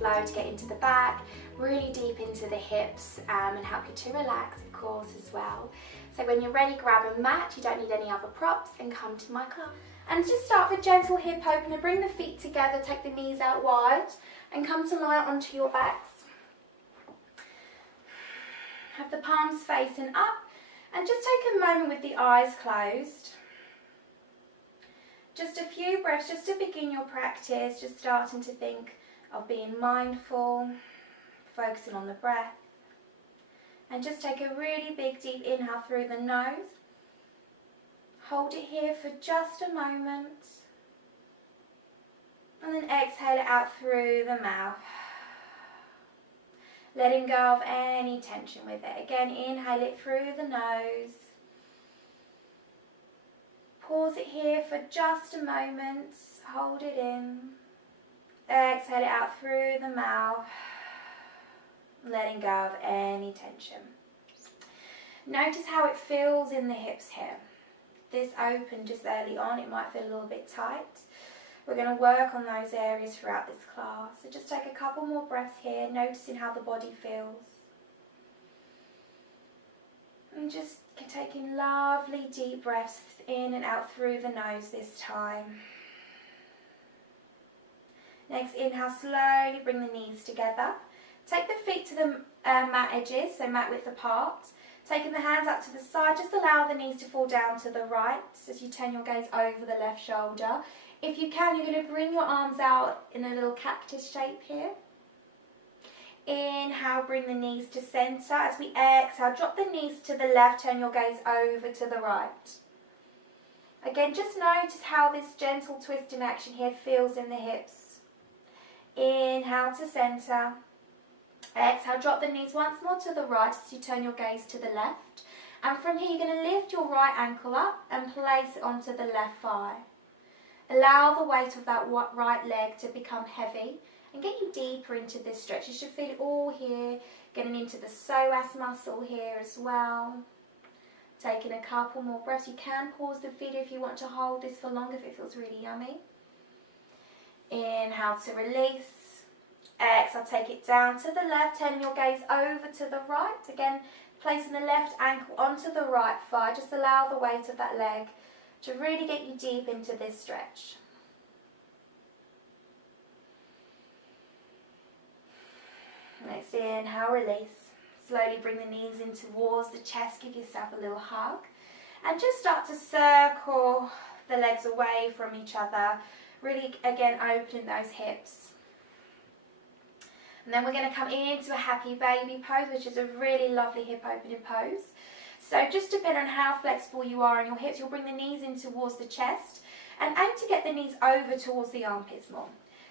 flow to get into the back, really deep into the hips, and help you to relax, of course, as well. So when you're ready, grab a mat. You don't need any other props, and come to my class. And just start with gentle hip opener. Bring the feet together, take the knees out wide, and come to lie onto your backs. Have the palms facing up, and just take a moment with the eyes closed. Just a few breaths, just to begin your practice, just starting to think of being mindful, focusing on the breath. And just take a really big deep inhale through the nose. Hold it here for just a moment. And then exhale it out through the mouth. Letting go of any tension with it. Again, inhale it through the nose. Pause it here for just a moment. Hold it in. Exhale it out through the mouth. Letting go of any tension. Notice how it feels in the hips here. This open just early on, it might feel a little bit tight. We're going to work on those areas throughout this class. So just take a couple more breaths here, noticing how the body feels. And just taking lovely deep breaths in and out through the nose this time. Next, inhale, slowly bring the knees together. Take the feet to the mat edges, so mat width apart. Taking the hands up to the side, just allow the knees to fall down to the right as you turn your gaze over the left shoulder. If you can, you're going to bring your arms out in a little cactus shape here. Inhale, bring the knees to centre. As we exhale, drop the knees to the left, turn your gaze over to the right. Again, just notice how this gentle twist in action here feels in the hips. Inhale to centre. Exhale, drop the knees once more to the right as you turn your gaze to the left. And from here, you're going to lift your right ankle up and place it onto the left thigh. Allow the weight of that right leg to become heavy and get you deeper into this stretch. You should feel it all here, getting into the psoas muscle here as well. Taking a couple more breaths. You can pause the video if you want to hold this for longer if it feels really yummy. Inhale to release. Exhale, take it down to the left, turning your gaze over to the right. Again, placing the left ankle onto the right thigh. Just allow the weight of that leg to really get you deep into this stretch. Next, inhale, release. Slowly bring the knees in towards the chest. Give yourself a little hug. And just start to circle the legs away from each other. Really, again, opening those hips. And then we're going to come into a happy baby pose, which is a really lovely hip opening pose. So just depending on how flexible you are in your hips, you'll bring the knees in towards the chest and aim to get the knees over towards the armpits more.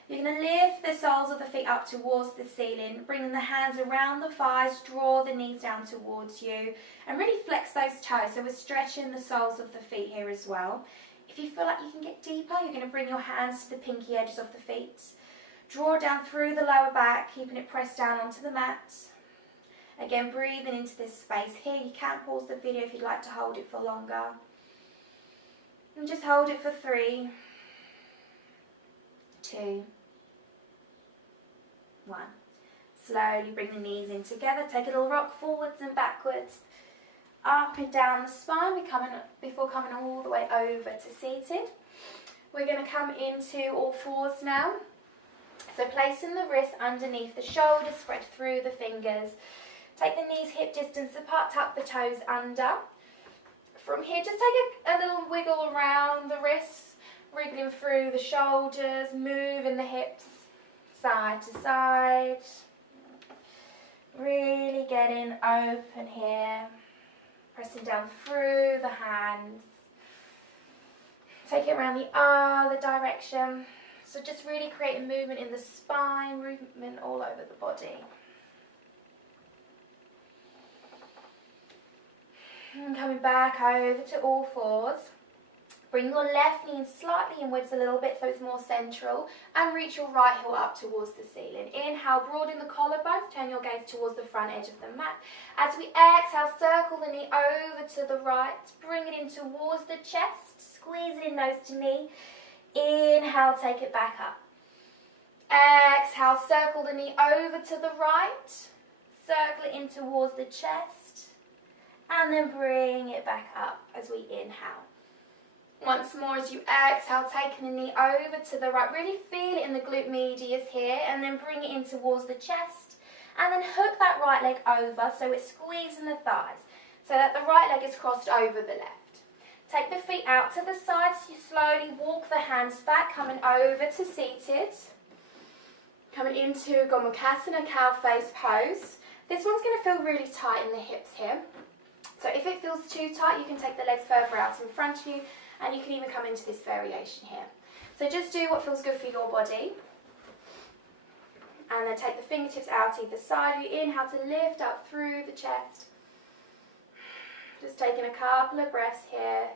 You're going to lift the soles of the feet up towards the ceiling, bringing the hands around the thighs, draw the knees down towards you, and really flex those toes. So we're stretching the soles of the feet here as well. If you feel like you can get deeper, you're going to bring your hands to the pinky edges of the feet. Draw down through the lower back, keeping it pressed down onto the mat. Again, breathing into this space here. You can pause the video if you'd like to hold it for longer. And just hold it for 3, 2, 1. Slowly bring the knees in together. Take a little rock forwards and backwards, up and down the spine before coming all the way over to seated. We're going to come into all fours now. So placing the wrist underneath the shoulders, spread through the fingers. Take the knees hip distance apart, tuck the toes under. From here, just take a little wiggle around the wrists, wriggling through the shoulders, moving the hips side to side. Really getting open here. Pressing down through the hands. Take it around the other direction. So just really creating movement in the spine, movement all over the body. And coming back over to all fours. Bring your left knee slightly inwards a little bit so it's more central, and reach your right heel up towards the ceiling. Inhale, broaden the collarbones, turn your gaze towards the front edge of the mat. As we exhale, circle the knee over to the right, bring it in towards the chest, squeeze it in nose to knee. Inhale, take it back up. Exhale, circle the knee over to the right. Circle it in towards the chest. And then bring it back up as we inhale. Once more as you exhale, taking the knee over to the right. Really feel it in the glute medius here. And then bring it in towards the chest. And then hook that right leg over so it's squeezing the thighs. So that the right leg is crossed over the left. Take the feet out to the sides. You slowly walk the hands back, coming over to seated. Coming into Gomukhasana, cow face pose. This one's going to feel really tight in the hips here. So if it feels too tight, you can take the legs further out in front of you, and you can even come into this variation here. So just do what feels good for your body. And then take the fingertips out either side. You inhale to lift up through the chest. Just taking a couple of breaths here.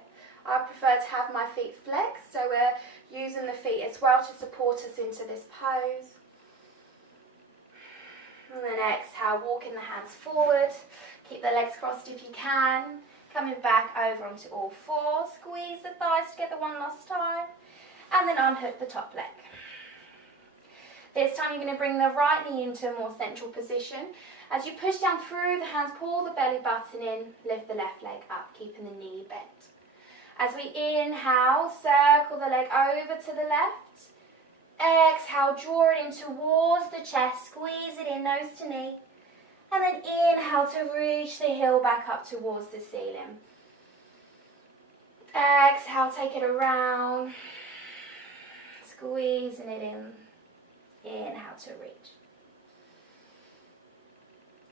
I prefer to have my feet flexed, so we're using the feet as well to support us into this pose. And then exhale, walking the hands forward. Keep the legs crossed if you can. Coming back over onto all fours. Squeeze the thighs together one last time. And then unhook the top leg. This time you're going to bring the right knee into a more central position. As you push down through the hands, pull the belly button in, lift the left leg up, keeping the knee bent. As we inhale, circle the leg over to the left. Exhale, draw it in towards the chest, squeeze it in, nose to knee. And then inhale to reach the heel back up towards the ceiling. Exhale, take it around, squeezing it in. Inhale to reach.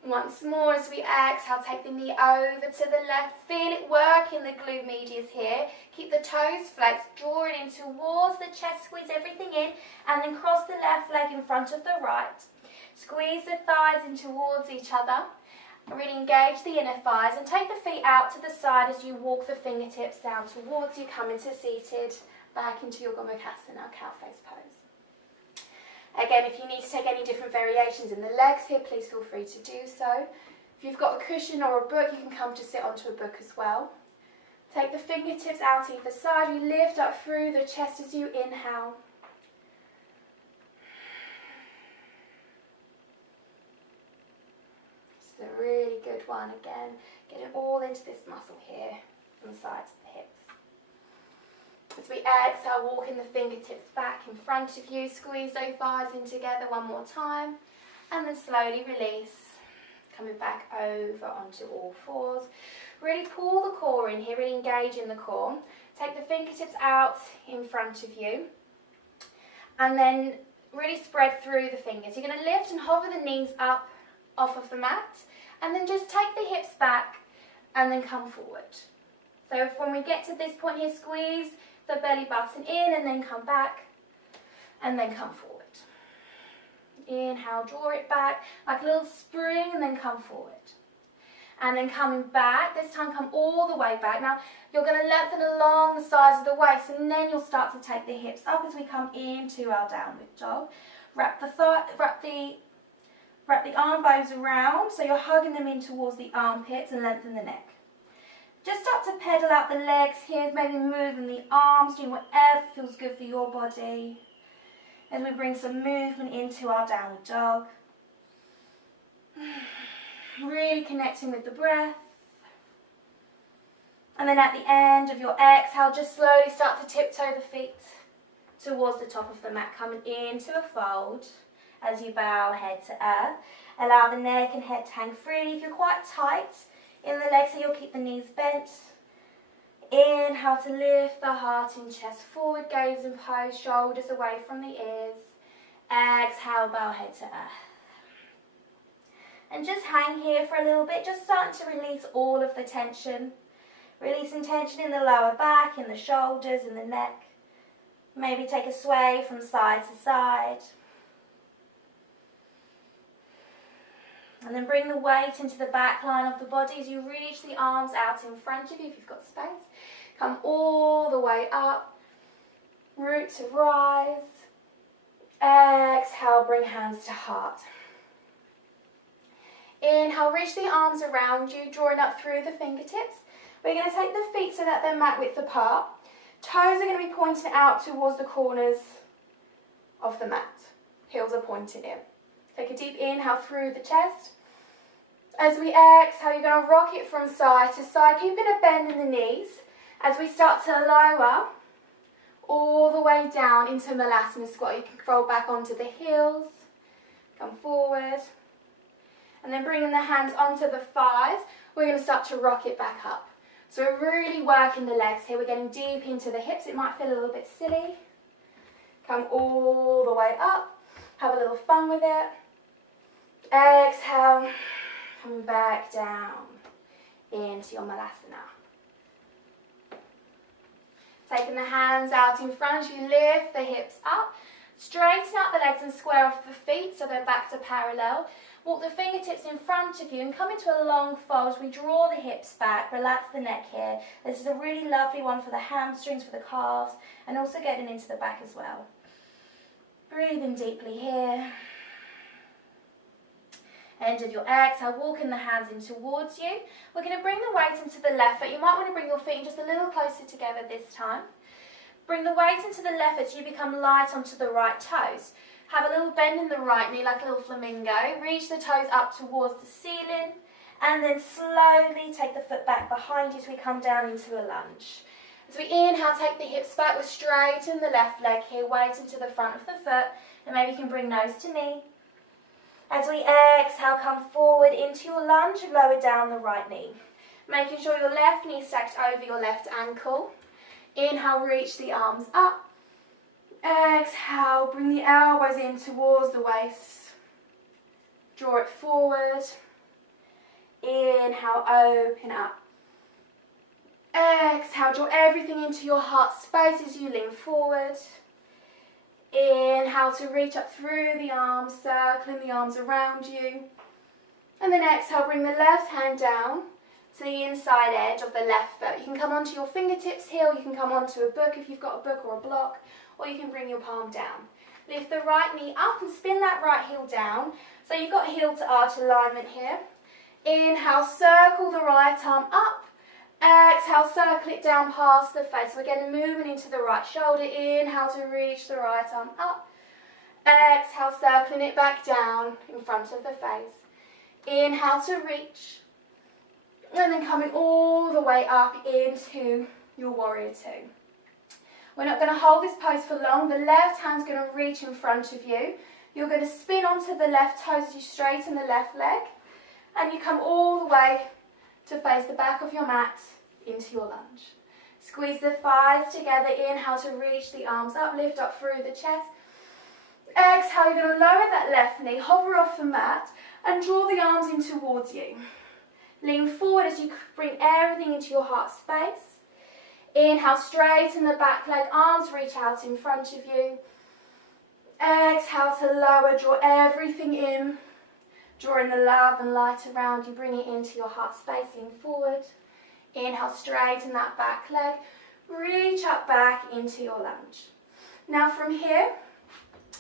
Once more as we exhale, take the knee over to the left. Feel it work in the glute medius here. Keep the toes flexed, draw it in towards the chest, squeeze everything in, and then cross the left leg in front of the right. Squeeze the thighs in towards each other. Really engage the inner thighs and take the feet out to the side as you walk the fingertips down towards you, come into seated, back into your Gomukhasana, cow face pose. Again, if you need to take any different variations in the legs here, please feel free to do so. If you've got a cushion or a book, you can come to sit onto a book as well. Take the fingertips out either side. You lift up through the chest as you inhale. This is a really good one again. Getting all into this muscle here from the sides of the hips. As we exhale, walking the fingertips back in front of you, squeeze those thighs in together one more time, and then slowly release, coming back over onto all fours. Really pull the core in here, really engage in the core. Take the fingertips out in front of you, and then really spread through the fingers. You're going to lift and hover the knees up off of the mat, and then just take the hips back, and then come forward. So if when we get to this point here, squeeze the belly button in and then come back and then come forward. Inhale, draw it back like a little spring and then come forward. And then coming back, this time come all the way back. Now you're going to lengthen along the sides of the waist and then you'll start to take the hips up as we come into our downward dog. Wrap the arm bones around so you're hugging them in towards the armpits and lengthen the neck. Just start to pedal out the legs here, maybe moving the arms, doing whatever feels good for your body. As we bring some movement into our downward dog. Really connecting with the breath. And then at the end of your exhale, just slowly start to tiptoe the feet towards the top of the mat, coming into a fold as you bow head to earth. Allow the neck and head to hang free. If you're quite tight in the legs, so you'll keep the knees bent. Inhale to lift the heart and chest forward, gaze and pose, shoulders away from the ears. Exhale, bow head to earth. And just hang here for a little bit, just starting to release all of the tension. Releasing tension in the lower back, in the shoulders, in the neck. Maybe take a sway from side to side. And then bring the weight into the back line of the body as you reach the arms out in front of you if you've got space. Come all the way up. Root to rise. Exhale, bring hands to heart. Inhale, reach the arms around you, drawing up through the fingertips. We're going to take the feet so that they're mat width apart. Toes are going to be pointing out towards the corners of the mat. heels are pointing in. Take a deep inhale through the chest. As we exhale, you're going to rock it from side to side, keeping a bend in the knees as we start to lower all the way down into Malasana squat. You can roll back onto the heels, come forward, and then bringing the hands onto the thighs, we're going to start to rock it back up. So we're really working the legs here. We're getting deep into the hips. It might feel a little bit silly. Come all the way up. Have a little fun with it. Exhale. Coming back down into your Malasana. Taking the hands out in front as you lift the hips up. Straighten out the legs and square off the feet so they're back to parallel. Walk the fingertips in front of you and come into a long fold. We draw the hips back, relax the neck here. This is a really lovely one for the hamstrings, for the calves, and also getting into the back as well. Breathing deeply here. End of your exhale, walking the hands in towards you. We're going to bring the weight into the left foot. You might want to bring your feet in just a little closer together this time. Bring the weight into the left foot so you become light onto the right toes. Have a little bend in the right knee like a little flamingo. Reach the toes up towards the ceiling and then slowly take the foot back behind you as we come down into a lunge. As we inhale, take the hips back. We're straighten the left leg here, weight into the front of the foot, and maybe you can bring nose to knee. As we exhale, come forward into your lunge and lower down the right knee. Making sure your left knee stacked over your left ankle. Inhale, reach the arms up. Exhale, bring the elbows in towards the waist. Draw it forward. Inhale, open up. Exhale, draw everything into your heart space as you lean forward. Inhale to reach up through the arms, circling the arms around you. And then exhale, bring the left hand down to the inside edge of the left foot. You can come onto your fingertips here, or you can come onto a book if you've got a book or a block, or you can bring your palm down. Lift the right knee up and spin that right heel down. So you've got heel to arch alignment here. Inhale, circle the right arm up. Exhale, circle it down past the face. We're getting movement into the right shoulder. Inhale to reach the right arm up. Exhale, circling it back down in front of the face. Inhale to reach. And then coming all the way up into your warrior two. We're not going to hold this pose for long. The left hand's going to reach in front of you. You're going to spin onto the left toes as you straighten the left leg. And you come all the way to face the back of your mat into your lunge. Squeeze the thighs together. Inhale to reach the arms up, lift up through the chest. Exhale, you're going to lower that left knee, hover off the mat and draw the arms in towards you. Lean forward as you bring everything into your heart space. Inhale, straighten the back leg, arms reach out in front of you. Exhale to lower, draw everything in. Drawing the love and light around you, bring it into your heart space, lean forward. Inhale, straighten that back leg. Reach up back into your lunge. Now from here,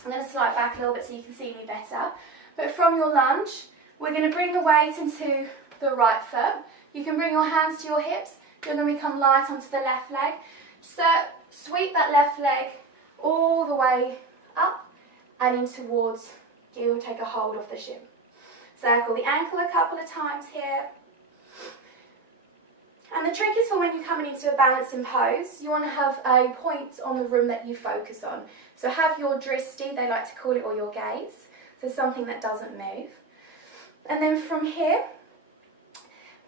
I'm going to slide back a little bit so you can see me better. But from your lunge, we're going to bring the weight into the right foot. You can bring your hands to your hips. You're going to become light onto the left leg. So sweep that left leg all the way up and in towards you. Take a hold of the shin. Circle the ankle a couple of times here. And the trick is for when you're coming into a balancing pose, you want to have a point on the room that you focus on. So have your dristi, they like to call it, or your gaze. So something that doesn't move. And then from here,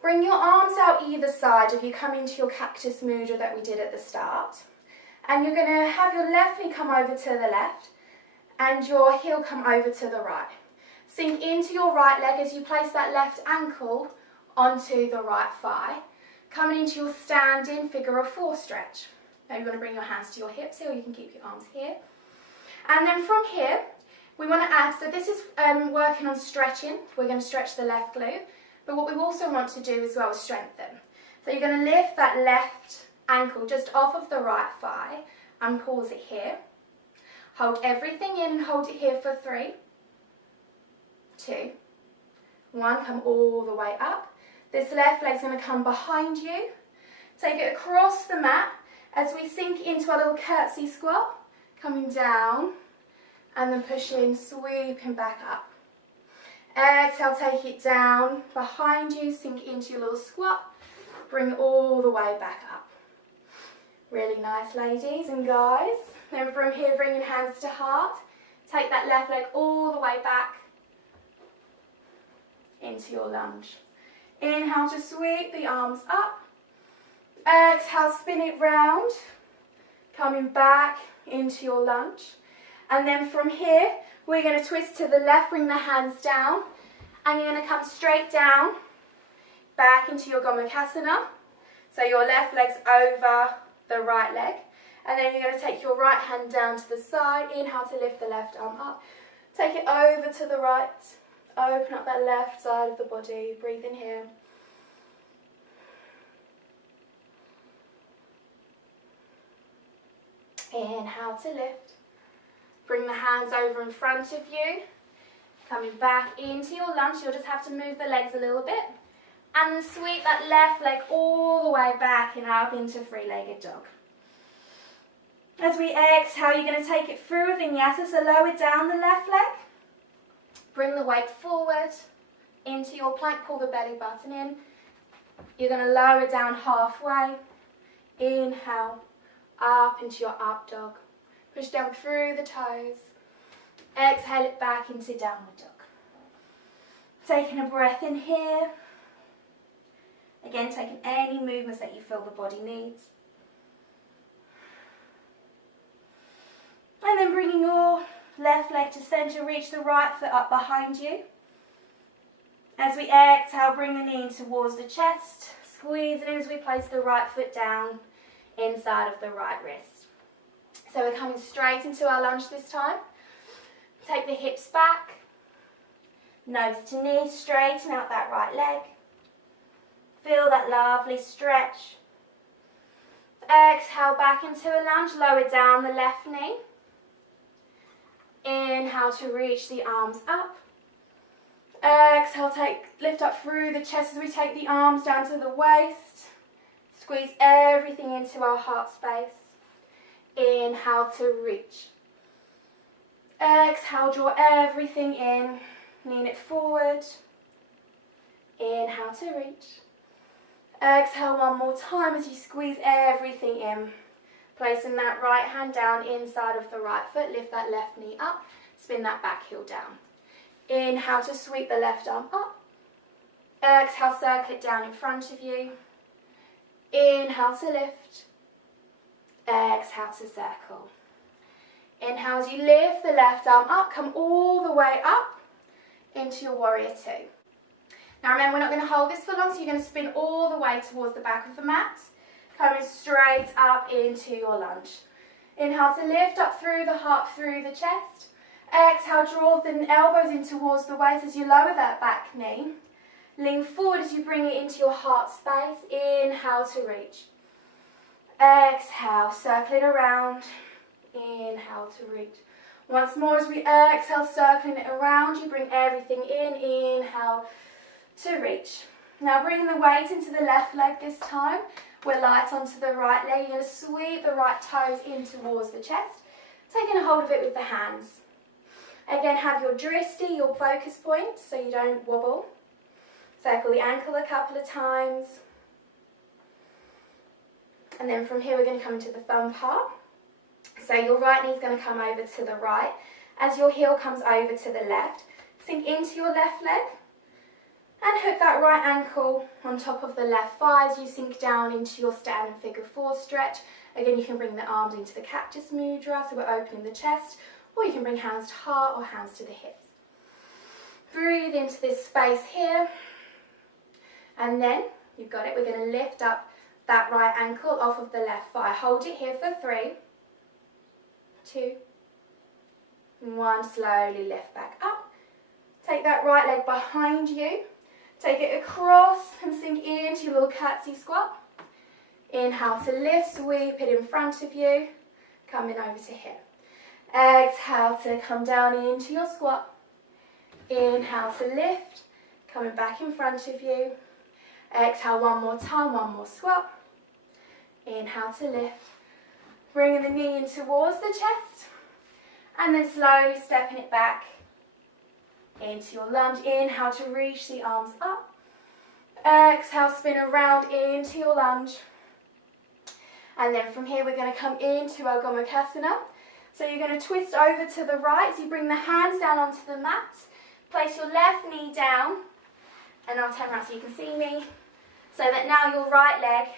bring your arms out either side if you come into your cactus mudra that we did at the start. And you're going to have your left knee come over to the left and your heel come over to the right. Sink into your right leg as you place that left ankle onto the right thigh. Coming into your standing figure of four stretch. Now you want to bring your hands to your hips here, or you can keep your arms here. And then from here, we want to add, so this is working on stretching. We're going to stretch the left glute. But what we also want to do as well is strengthen. So you're going to lift that left ankle just off of the right thigh and pause it here. Hold everything in and hold it here for 3, 2, 1. Come all the way up. This left leg's going to come behind you. Take it across the mat as we sink into our little curtsy squat. Coming down and then push in, sweeping back up. Exhale, take it down behind you, sink into your little squat, bring it all the way back up. Really nice, ladies and guys. Then from here, bring your hands to heart. Take that left leg all the way back into your lunge. Inhale to sweep the arms up. Exhale, spin it round, coming back into your lunge. And then from here, we're going to twist to the left, bring the hands down, and you're going to come straight down, back into your Gomukhasana. So your left leg's over the right leg. And then you're going to take your right hand down to the side. Inhale to lift the left arm up. Take it over to the right. Open up that left side of the body. Breathe in here. Inhale to lift. Bring the hands over in front of you. Coming back into your lunge. You'll just have to move the legs a little bit. And then sweep that left leg all the way back and up into three-legged dog. As we exhale, you're going to take it through a vinyasa, so lower down the left leg. Bring the weight forward into your plank, pull the belly button in. You're going to lower down halfway. Inhale, up into your up dog. Push down through the toes. Exhale it back into downward dog. Taking a breath in here. Again, taking any movements that you feel the body needs. And then bringing your left leg to centre, reach the right foot up behind you. As we exhale, bring the knee in towards the chest. Squeeze it in as we place the right foot down inside of the right wrist. So we're coming straight into our lunge this time. Take the hips back. Nose to knee, straighten out that right leg. Feel that lovely stretch. Exhale back into a lunge, lower down the left knee. Inhale to reach the arms up. Exhale, lift up through the chest as we take the arms down to the waist. Squeeze everything into our heart space. Inhale to reach. Exhale, draw everything in. Lean it forward. Inhale to reach. Exhale one more time as you squeeze everything in. Placing that right hand down inside of the right foot, lift that left knee up, spin that back heel down. Inhale to sweep the left arm up. Exhale, circle it down in front of you. Inhale to lift. Exhale to circle. Inhale as you lift the left arm up, come all the way up into your warrior two. Now remember, we're not going to hold this for long, so you're going to spin all the way towards the back of the mat. Coming straight up into your lunge. Inhale to lift up through the heart, through the chest. Exhale, draw the elbows in towards the waist as you lower that back knee. Lean forward as you bring it into your heart space. Inhale to reach. Exhale, circle it around. Inhale to reach. Once more as we exhale, circling it around, you bring everything in. Inhale to reach. Now bring the weight into the left leg this time. We're light onto the right leg. You're going to sweep the right toes in towards the chest, taking a hold of it with the hands. Again, have your dristi, your focus point, so you don't wobble. Circle the ankle a couple of times. And then from here, we're going to come into the thumb part. So your right knee is going to come over to the right. As your heel comes over to the left, sink into your left leg. And hook that right ankle on top of the left thigh as you sink down into your standing figure four stretch. Again, you can bring the arms into the cactus mudra, so we're opening the chest, or you can bring hands to heart or hands to the hips. Breathe into this space here. And then, you've got it, we're going to lift up that right ankle off of the left thigh. Hold it here for 3, 2, 1. Slowly lift back up. Take that right leg behind you. Take it across and sink into your little curtsy squat. Inhale to lift, sweep it in front of you. Coming over to here. Exhale to come down into your squat. Inhale to lift, coming back in front of you. Exhale one more time, one more squat. Inhale to lift. Bringing the knee in towards the chest. And then slowly stepping it back into your lunge. Inhale to reach the arms up. Exhale, spin around into your lunge. And then from here we're going to come into our Gomukhasana. So you're going to twist over to the right as you bring the hands down onto the mat. Place your left knee down. And I'll turn around so you can see me. So that now your right leg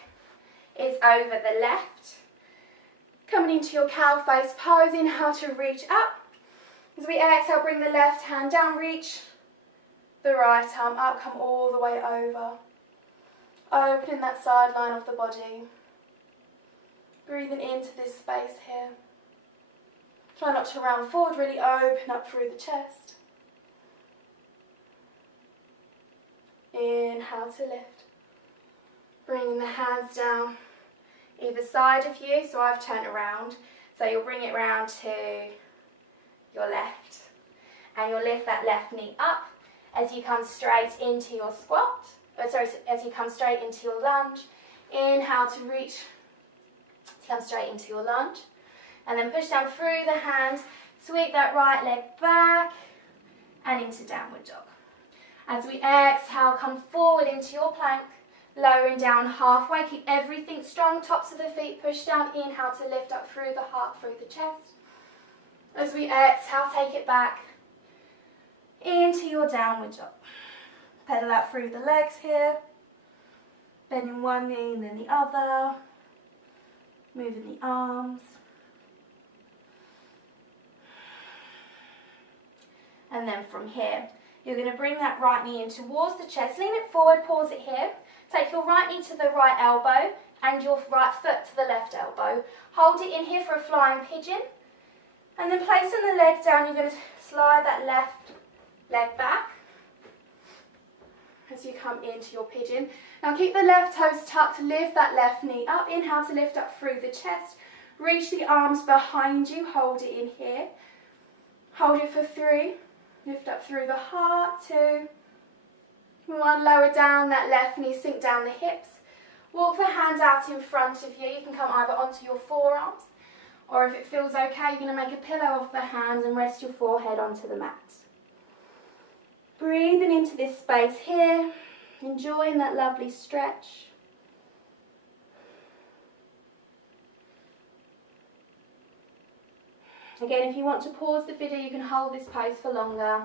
is over the left. Coming into your cow face pose. Inhale to reach up. As we exhale, bring the left hand down, reach the right arm up, come all the way over. Opening that side line of the body. Breathing into this space here. Try not to round forward, really open up through the chest. Inhale to lift. Bringing the hands down either side of you, so I've turned around. So you'll bring it round to your left. And you'll lift that left knee up as you come straight into your squat. As you come straight into your lunge. Inhale to reach, to come straight into your lunge. And then push down through the hands, sweep that right leg back and into downward dog. As we exhale, come forward into your plank, lowering down halfway. Keep everything strong, tops of the feet push down. Inhale to lift up through the heart, through the chest. As we exhale, take it back into your downward dog. Pedal out through the legs here, bending one knee and then the other, moving the arms. And then from here, you're going to bring that right knee in towards the chest, lean it forward, pause it here. Take your right knee to the right elbow and your right foot to the left elbow. Hold it in here for a flying pigeon. And then placing the leg down, you're going to slide that left leg back as you come into your pigeon. Now keep the left toes tucked, lift that left knee up. Inhale to lift up through the chest. Reach the arms behind you, hold it in here. Hold it for 3. Lift up through the heart, 2. 1, lower down that left knee, sink down the hips. Walk the hands out in front of you. You can come either onto your forearms, or if it feels okay, you're going to make a pillow of the hands and rest your forehead onto the mat. Breathing into this space here, enjoying that lovely stretch. Again, if you want to pause the video, you can hold this pose for longer.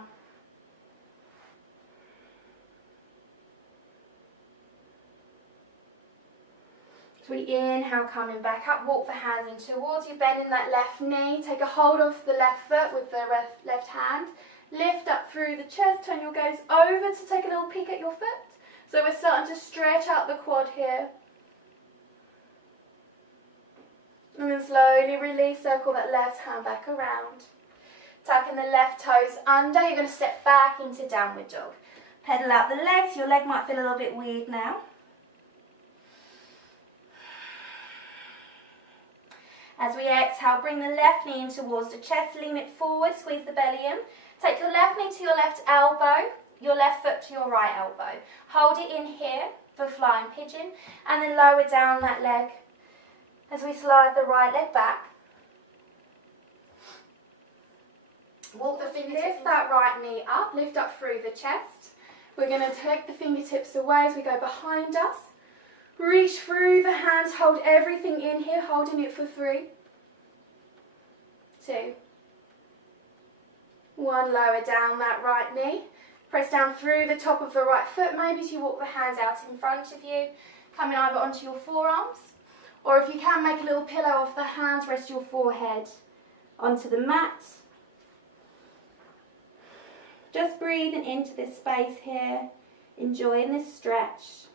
So we inhale, coming back up, walk the hands in towards you, bending that left knee, take a hold of the left foot with the left hand, lift up through the chest, turn your gaze over to take a little peek at your foot. So we're starting to stretch out the quad here. And then slowly release, circle that left hand back around. Tucking the left toes under, you're going to step back into downward dog. Pedal out the legs, your leg might feel a little bit weird now. As we exhale, bring the left knee in towards the chest, lean it forward, squeeze the belly in. Take your left knee to your left elbow, your left foot to your right elbow. Hold it in here for flying pigeon, and then lower down that leg as we slide the right leg back. Walk the fingertips, lift that right knee up, lift up through the chest. We're going to take the fingertips away as we go behind us. Reach through the hands, hold everything in here, holding it for 3, 2, 1, lower down that right knee. Press down through the top of the right foot, maybe as you walk the hands out in front of you, coming either onto your forearms, or if you can, make a little pillow of the hands, rest your forehead onto the mat. Just breathing into this space here, enjoying this stretch.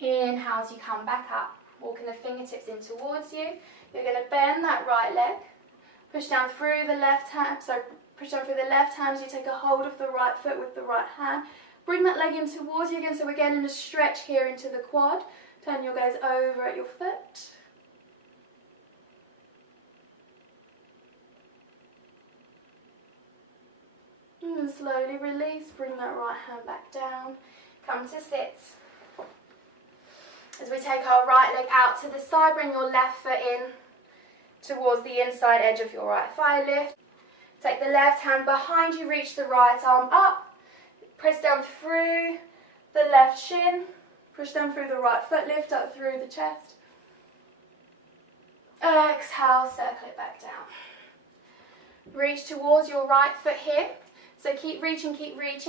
Inhale as you come back up, walking the fingertips in towards you. You're going to bend that right leg, push down through the left hand, push down through the left hand as you take a hold of the right foot with the right hand. Bring that leg in towards you again, so we're getting a stretch here into the quad. Turn your gaze over at your foot. And slowly release, bring that right hand back down. Come to sit. As we take our right leg out to the side, bring your left foot in towards the inside edge of your right thigh, lift. Take the left hand behind you, reach the right arm up. Press down through the left shin. Push down through the right foot, lift up through the chest. Exhale, circle it back down. Reach towards your right foot here. So keep reaching,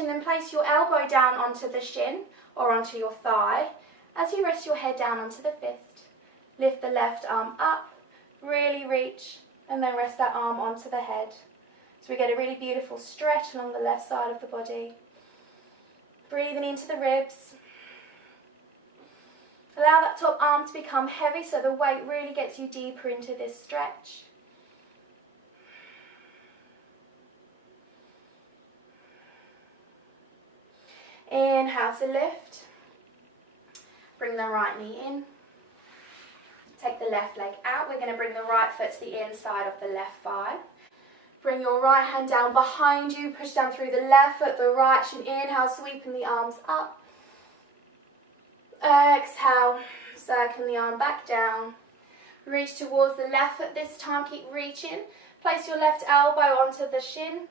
then place your elbow down onto the shin or onto your thigh as you rest your head down onto the fist. Lift the left arm up, really reach, and then rest that arm onto the head. So we get a really beautiful stretch along the left side of the body. Breathing into the ribs. Allow that top arm to become heavy so the weight really gets you deeper into this stretch. Inhale to lift. Bring the right knee in. Take the left leg out. We're going to bring the right foot to the inside of the left thigh. Bring your right hand down behind you. Push down through the left foot, the right shin. Inhale, sweeping the arms up. Exhale, circling the arm back down. Reach towards the left foot this time. Keep reaching. Place your left elbow onto the shin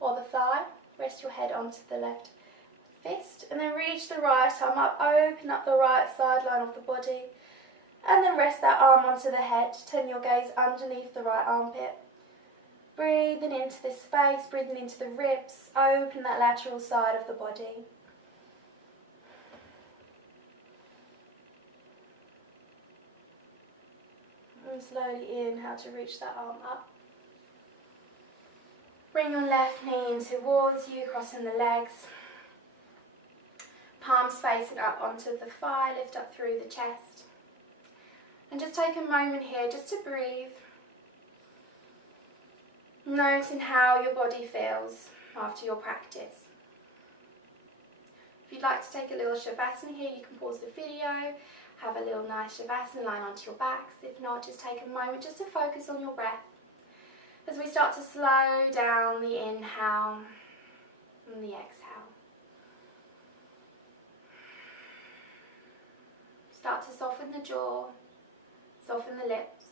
or the thigh. Rest your head onto the left fist, and then reach the right arm up, open up the right sideline of the body, and then rest that arm onto the head. Turn your gaze underneath the right armpit. Breathing into this space, breathing into the ribs, open that lateral side of the body. And slowly inhale to reach that arm up. Bring your left knee in towards you, crossing the legs. Palms facing up onto the thigh, lift up through the chest. And just take a moment here just to breathe. Noting how your body feels after your practice. If you'd like to take a little shavasana here, you can pause the video, have a little nice shavasana, line onto your backs. If not, just take a moment just to focus on your breath. As we start to slow down the inhale and the exhale. Start to soften the jaw, soften the lips.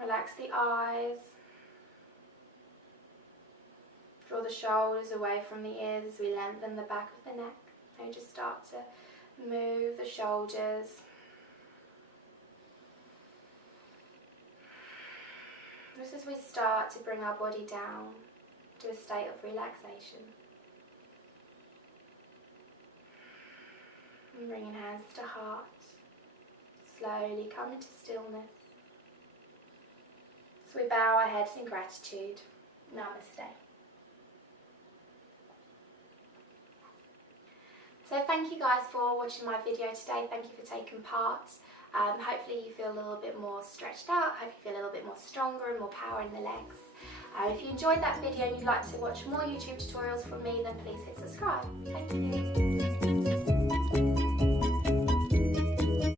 Relax the eyes. Draw the shoulders away from the ears as we lengthen the back of the neck. And just start to move the shoulders. Just as we start to bring our body down to a state of relaxation. And bringing hands to heart. Slowly come into stillness. So we bow our heads in gratitude. Namaste. So thank you guys for watching my video today. Thank you for taking part. Hopefully you feel a little bit more stretched out. Hope you feel a little bit more stronger and more power in the legs. If you enjoyed that video and you'd like to watch more YouTube tutorials from me, then please hit subscribe. Thank you.